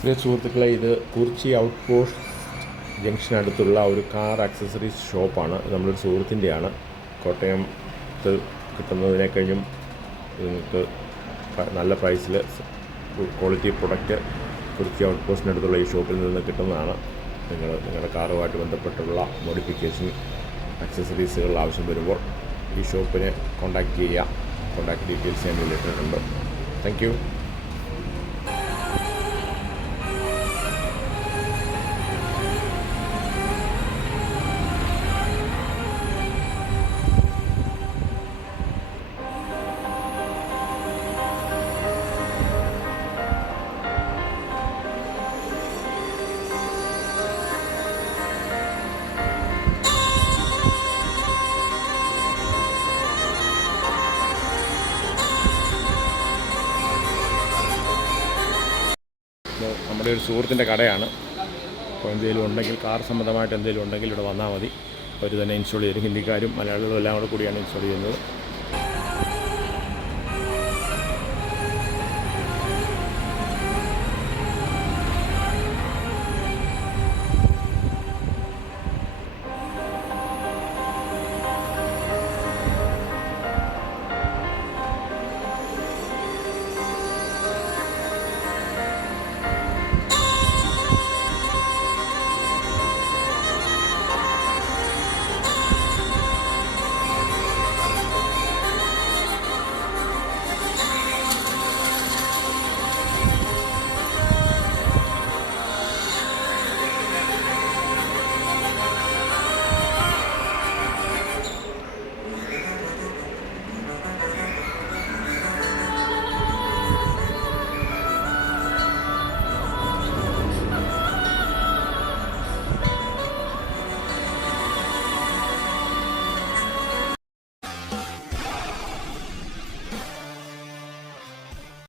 പ്രിയ സുഹൃത്തുക്കളെ, ഇത് Kurichi out post ജംഗ്ഷനടുത്തുള്ള ഒരു കാർ ആക്സസറീസ് ഷോപ്പാണ്. നമ്മളൊരു സുഹൃത്തിൻ്റെയാണ്. കോട്ടയത്ത് കിട്ടുന്നതിനെ കഴിഞ്ഞും നിങ്ങൾക്ക് നല്ല പ്രൈസിൽ ക്വാളിറ്റി പ്രൊഡക്റ്റ് കുറിച്ചി ഔട്ട് പോസ്റ്റിനടുത്തുള്ള ഈ ഷോപ്പിൽ നിന്ന് കിട്ടുന്നതാണ്. നിങ്ങളുടെ കാറുമായിട്ട് ബന്ധപ്പെട്ടുള്ള മോഡിഫിക്കേഷൻ ആക്സസറീസുകൾ ആവശ്യം വരുമ്പോൾ ഈ ഷോപ്പിനെ കോൺടാക്റ്റ് ചെയ്യുക. കോൺടാക്റ്റ് ഡീറ്റെയിൽസ് ഞാൻ ഇട്ടിട്ടുണ്ട്. Thank you. നമ്മുടെ ഒരു സുഹൃത്തിൻ്റെ കടയാണ്. അപ്പോൾ എന്തെങ്കിലും ഉണ്ടെങ്കിൽ, കാർ സംബന്ധമായിട്ട് എന്തെങ്കിലും ഉണ്ടെങ്കിൽ ഇവിടെ വന്നാൽ മതി. അവർ തന്നെ ഇൻസ്റ്റാൾ ചെയ്യും. ഹിന്ദിക്കാരും മലയാളികളും എല്ലാം കൂടെ കൂടിയാണ് ഇൻസ്റ്റാൾ ചെയ്യുന്നത്.